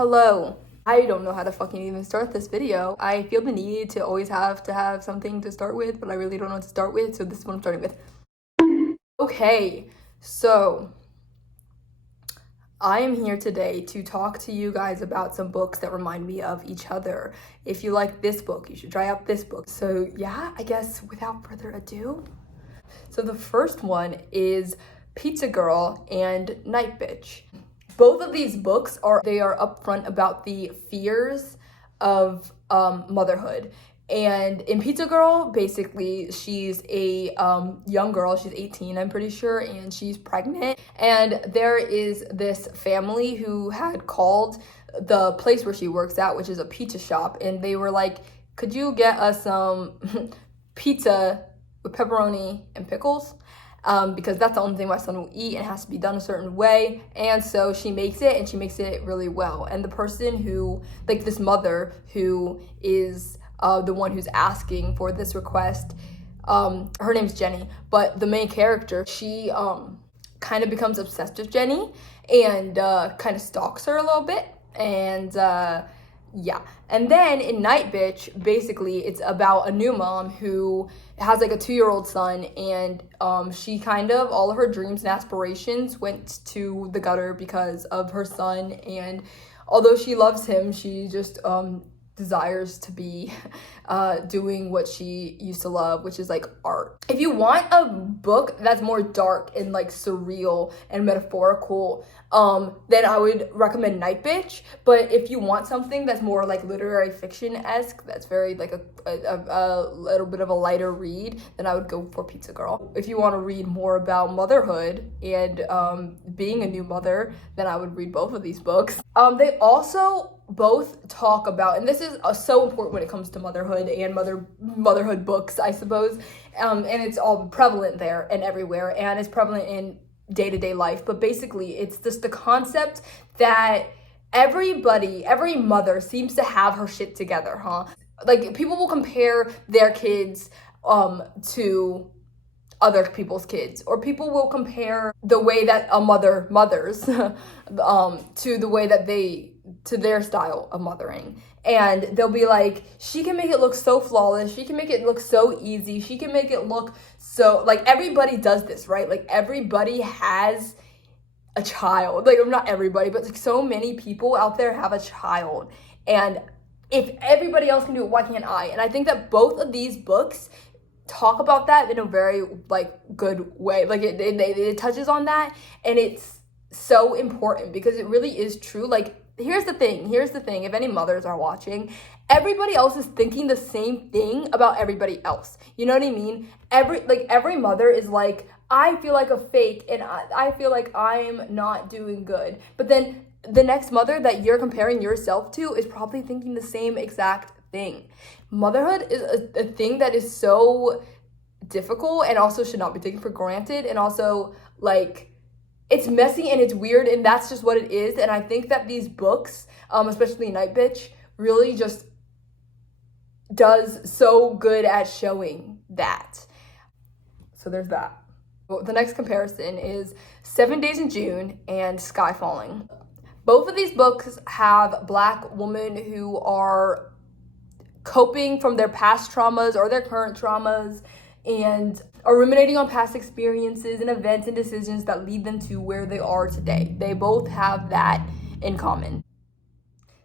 Hello. I don't know how to fucking even start this video. I feel the need to always have to have something to start with, but I really don't know what to start with, so this is what I'm starting with. Okay, so I am here today to talk to you guys about some books that remind me of each other. If you like this book, you should try out this book. So yeah, I guess without further ado. So the first one is Pizza Girl and Night Bitch. Both of these books are upfront about the fears of motherhood. And in Pizza Girl, basically, she's a young girl. She's 18, I'm pretty sure, and she's pregnant. And there is this family who had called the place where she works at, which is a pizza shop, and they were like, could you get us some pizza with pepperoni and pickles? Because that's the only thing my son will eat, and it has to be done a certain way. And so she makes it, and she makes it really well. And the person who, like this mother who is the one who's asking for this request, her name's Jenny, but the main character, she kind of becomes obsessed with Jenny and kind of stalks her a little bit. And yeah. And then in Night Bitch, basically it's about a new mom who has like a 2-year-old son, and she kind of, all of her dreams and aspirations went to the gutter because of her son. And although she loves him, she just desires to be doing what she used to love, which is like art. If you want a book that's more dark and like surreal and metaphorical, then I would recommend Night Bitch. But if you want something that's more like literary fiction-esque, that's very like a little bit of a lighter read, then I would go for Pizza Girl. If you want to read more about motherhood and being a new mother, then I would read both of these books. They also both talk about, and this is so important when it comes to motherhood and motherhood books, I suppose, and it's all prevalent there and everywhere, and it's prevalent in day-to-day life. But basically it's just the concept that every mother seems to have her shit together, like people will compare their kids to other people's kids, or people will compare the way that a mother mothers to the way that to their style of mothering. And they'll be like, she can make it look so flawless, she can make it look so easy, she can make it look so, like, everybody does this, right? Like, everybody has a child. Like, not everybody, but like so many people out there have a child. And if everybody else can do it, why can't I? And I think that both of these books talk about that in a very like good way. Like it touches on that, and it's so important because it really is true. Like, here's the thing, if any mothers are watching, everybody else is thinking the same thing about everybody else. You know what I mean? Every mother is like, I feel like a fake, and I feel like I'm not doing good. But then the next mother that you're comparing yourself to is probably thinking the same exact thing. Motherhood is a thing that is so difficult and also should not be taken for granted, and also like it's messy and it's weird, and that's just what it is. And I think that these books, especially Night Bitch, really just does so good at showing that. So there's that. Well, the next comparison is 7 Days in June and Sky Falling. Both of these books have Black women who are coping from their past traumas or their current traumas, and are ruminating on past experiences and events and decisions that lead them to where they are today. They both have that in common.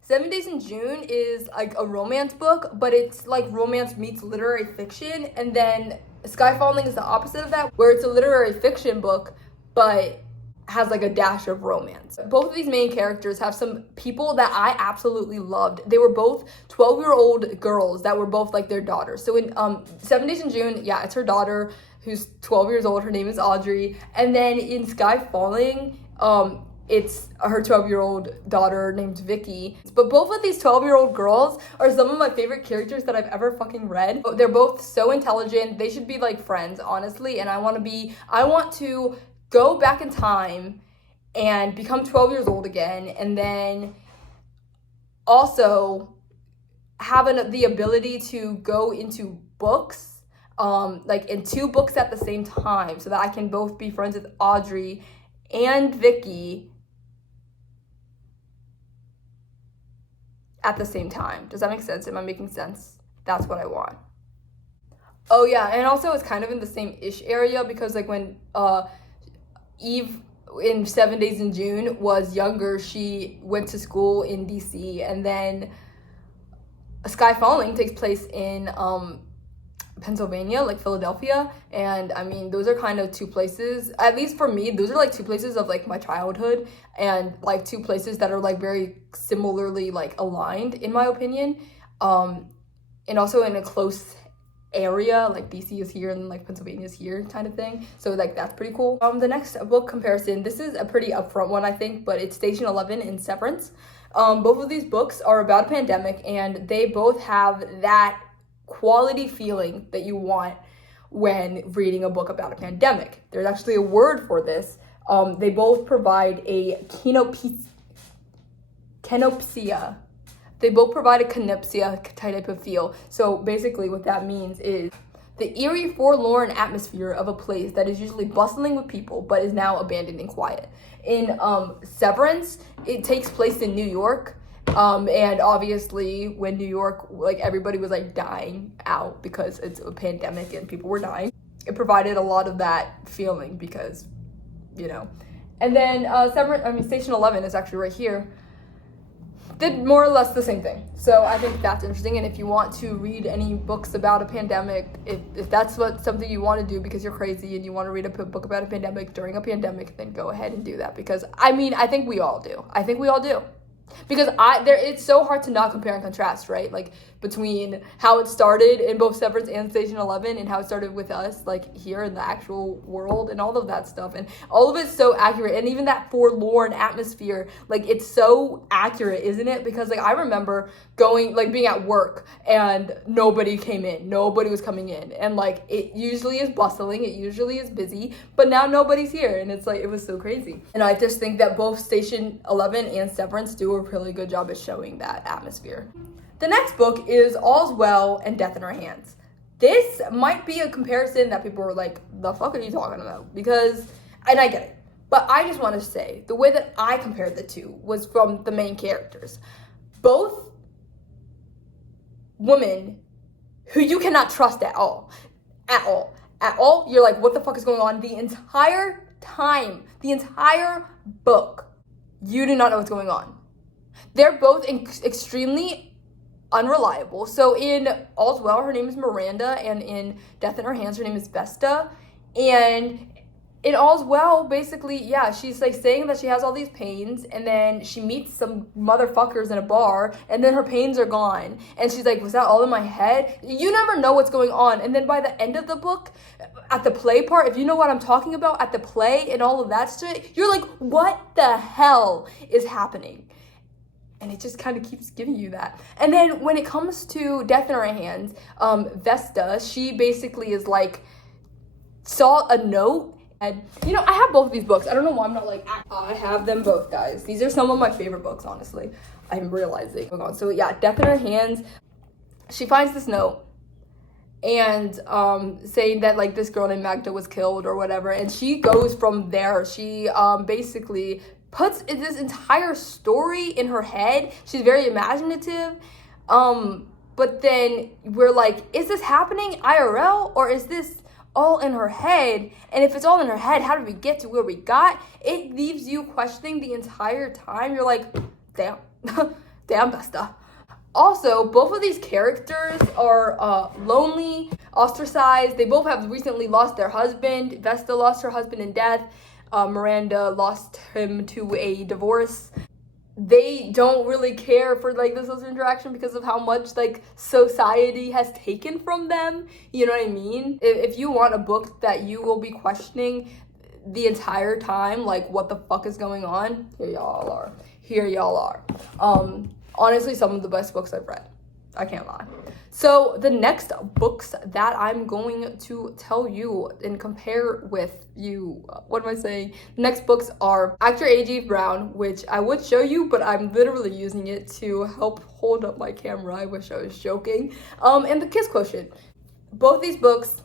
7 Days in June is like a romance book, but it's like romance meets literary fiction. And then Sky Falling is the opposite of that, where it's a literary fiction book, but has like a dash of romance. Both of these main characters have some people that I absolutely loved. They were both 12-year-old girls that were both like their daughters. So in 7 Days in June, yeah, it's her daughter who's 12 years old. Her name is Audrey. And then in Sky Falling, it's her 12-year-old daughter named Vicky. But both of these 12-year-old girls are some of my favorite characters that I've ever fucking read. They're both so intelligent. They should be like friends, honestly. And I want to go back in time and become 12 years old again, and then also have the ability to go into books, like in 2 books at the same time, so that I can both be friends with Audrey and Vicky at the same time. Does that make sense? Am I making sense? That's what I want. Oh yeah, and also it's kind of in the same ish area because like when Eve in 7 Days in June was younger, she went to school in DC, and then Sky Falling takes place in Pennsylvania, like Philadelphia. And I mean, those are kind of two places, at least for me, those are like two places of like my childhood, and like two places that are like very similarly like aligned in my opinion, and also in a close area, like DC is here and like Pennsylvania is here kind of thing, so like that's pretty cool. The next book comparison, this is a pretty upfront one I think, but it's Station 11 and Severance. Both of these books are about a pandemic, and they both have that quality feeling that you want when reading a book about a pandemic. There's actually a word for this. They both provide a kenopsia. They both provide a kenopsia type of feel. So basically what that means is the eerie, forlorn atmosphere of a place that is usually bustling with people but is now abandoned and quiet. In Severance, it takes place in New York. And obviously when New York, like everybody was like dying out because it's a pandemic and people were dying, it provided a lot of that feeling because, you know. And then Station 11 is actually right here. Did more or less the same thing. So I think that's interesting. And if you want to read any books about a pandemic, if that's something you want to do because you're crazy and you want to read a book about a pandemic during a pandemic, then go ahead and do that. Because I mean, I think we all do. Because it's so hard to not compare and contrast, right? Like between how it started in both Severance and Station 11 and how it started with us, like here in the actual world and all of that stuff. And all of it's so accurate. And even that forlorn atmosphere, like it's so accurate, isn't it? Because like I remember being at work and nobody came in. Nobody was coming in. And like it usually is bustling. It usually is busy. But now nobody's here. And it's like, it was so crazy. And I just think that both Station 11 and Severance do a really good job at showing that atmosphere. The next book is All's Well and Death in Her Hands. This might be a comparison that people were like, the fuck are you talking about? Because, and I get it, but I just want to say, the way that I compared the two was from the main characters. Both women who you cannot trust at all. You're like, what the fuck is going on? The entire time, the entire book, you do not know what's going on. They're both extremely unreliable. So in All's Well, her name is Miranda, and in Death in Her Hands, her name is Vesta. And in All's Well, basically, yeah, she's like saying that she has all these pains, and then she meets some motherfuckers in a bar, and then her pains are gone. And she's like, was that all in my head? You never know what's going on. And then by the end of the book, at the play part, if you know what I'm talking about, at the play and all of that shit, you're like, what the hell is happening? And it just kind of keeps giving you that. And then when it comes to Death in Her Hands, Vesta, she basically is like, saw a note. And, you know, I have both of these books. I don't know why I'm not like, I have them both, guys. These are some of my favorite books, honestly. I'm realizing. So yeah, Death in Her Hands, she finds this note. And saying that like this girl named Magda was killed or whatever. And she goes from there. She basically puts this entire story in her head. She's very imaginative. But then we're like, is this happening IRL or is this all in her head? And if it's all in her head, how did we get to where we got? It leaves you questioning the entire time. You're like, damn, damn, Vesta. Also, both of these characters are lonely, ostracized. They both have recently lost their husband. Vesta lost her husband in death. Miranda lost him to a divorce. They don't really care for like the social interaction because of how much like society has taken from them. You know what I mean? If you want a book that you will be questioning the entire time, like what the fuck is going on, here y'all are. Honestly, some of the best books I've read. I can't lie. So the next books that I'm going to tell you and compare with you, what am I saying? The next books are Actor A.G. Brown, which I would show you, but I'm literally using it to help hold up my camera. I wish I was joking. And The Kiss Quotient. Both these books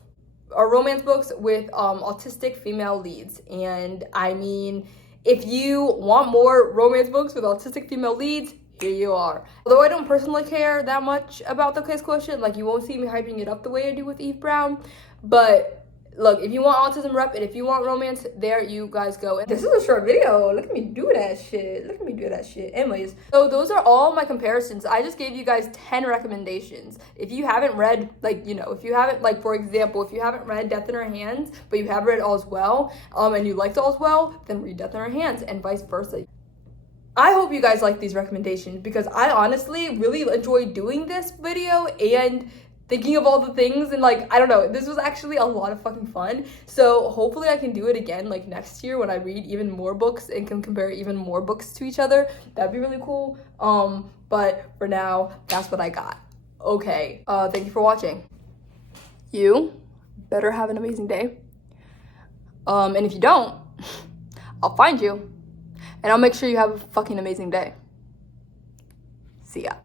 are romance books with autistic female leads. And I mean, if you want more romance books with autistic female leads, here you are. Although I don't personally care that much about the Kiss Quotient, like you won't see me hyping it up the way I do with Eve Brown, but look, if you want autism rep and if you want romance, there you guys go. And this is a short video. Look at me do that shit. Look at me do that shit. Anyways, so those are all my comparisons. I just gave you guys 10 recommendations. If you haven't read, like, you know, if you haven't, like, for example, if you haven't read Death in Her Hands, but you have read All's Well, and you liked All's Well, then read Death in Her Hands and vice versa. I hope you guys like these recommendations because I honestly really enjoyed doing this video and thinking of all the things, and like, I don't know, this was actually a lot of fucking fun. So hopefully I can do it again like next year when I read even more books and can compare even more books to each other. That'd be really cool. But for now, that's what I got. Okay, thank you for watching. You better have an amazing day. And if you don't, I'll find you. And I'll make sure you have a fucking amazing day. See ya.